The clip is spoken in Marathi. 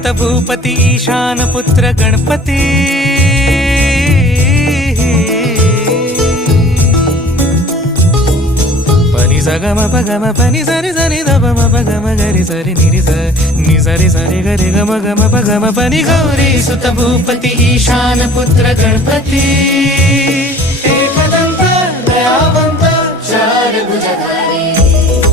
सुत भूपती ईशान पुत्र गणपती पनि सगम पगम पनि सरि सरि दप म पगम गरि सरि निरि स नि सरि सरि गरि गम गम पगम पनि गौरी सुत भूपती ईशान पुत्र गणपती।